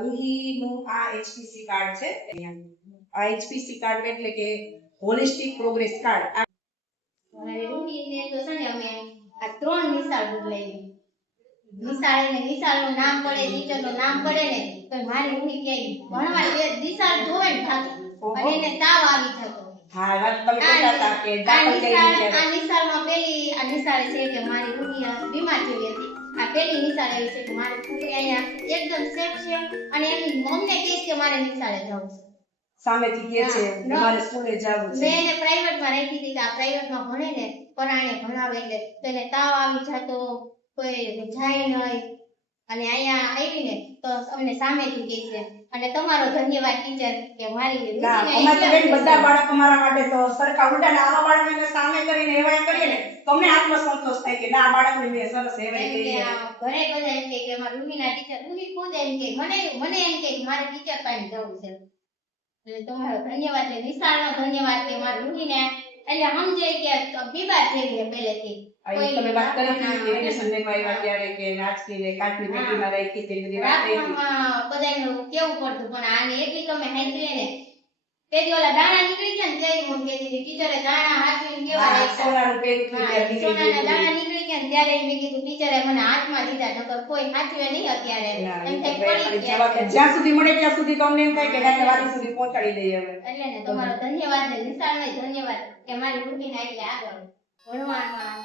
રૂહીનું આ HPC card છે. આ HPC કાર્ડ એટલે કે હોલિસ્ટિક પ્રોગ્રેસ કાર્ડ. અમારે રૂહીને તો છે ને અમે આ 3 નિશાળ બદલાવી. નિશાળનું નામ પડે, ટીચરનું નામ પડે ને તો મારી રૂહી ક્યાંય ભણવા નિશાળ જોવે ને થાકી અને એને તાવ આવી જતો. હા, વાત તમે કહેતા હતા કે દાખલ કરી આ નિશાળમાં પેલી આ નિશાળે છે કે મારી રૂહી બીમાર જેવી હતી. આ પેલી નિશાળ એવી છે કે મારી રૂહી અહીંયા એકદમ સેફ છે અને એની મમ્મીને કહે કે મારે નિશાળે જવું છે. સામેથી કહે છે કે મારે સ્કૂલે જવું છે. મેં એને પ્રાઇવેટમાં રાખી હતી કે આ પ્રાઇવેટમાં ભણે ને પરાણે ભણાવે એટલે તેને તાવ આવી જતો, કોઈ જાય નહીં અને અહીંયા આવીને તો અમને સામેથી કહે છે અને તમારો ધન્યવાદ ટીચર કે મારી અમારે તો બેન બધા બાળકો મારા માટે તો સરખા ઉલટા ને આવા બાળકોને સામે કરીને એવાય કરીએ ને તો અમને આત્મસંતોષ થાય કે ના આ બાળકને મેં સરસ એવાય કરી. ઘરે બધા એમ કે અમારા રૂહીના ટીચર રૂહી ખુદ એમ કે મને એમ કે મારે ટીચર પાસે જવું છે. એટલે તમારો ધન્યવાદ છે, નિશાળનો ધન્યવાદ કે મારા રૂહીને એટલે સમજે કે બીમાર જેવી પહેલેથી. તમે વાત કરી કે વેકેશન લેવા આવ્યા ત્યારે કે નાચકીને કાચની પેટીમાં રાખી તે બધી વાત થઈ. બધાયનું કેવું પડતું પણ આને એટલી તમે હાચવે ને તેદી ઓલા દાણા નીકળી ગયા ને ત્યારે મને કહેતી હતી ટીચરે દાણા હાચવીને કેવા રાખ્યા. સોનાનું પેલું થઈ ગયા, સોનાના દાણા નીકળી ગયા ને ત્યારે મેં કીધું ટીચરે મને હાથમાં દીધા નકર કોઈ હાચવે નહીં અત્યારે. એમ થાય પડી ગયા. જ્યાં સુધી મળે ત્યાં સુધી તો અમને એમ થાય કે ડાયરેક્ટ વાલી સુધી પહોંચાડી દઈએ હવે. એટલે ને તમારો ધન્યવાદ ને નિશાળનો ધન્યવાદ કે મારી રૂટીન એટલે આગળ ભણવામાં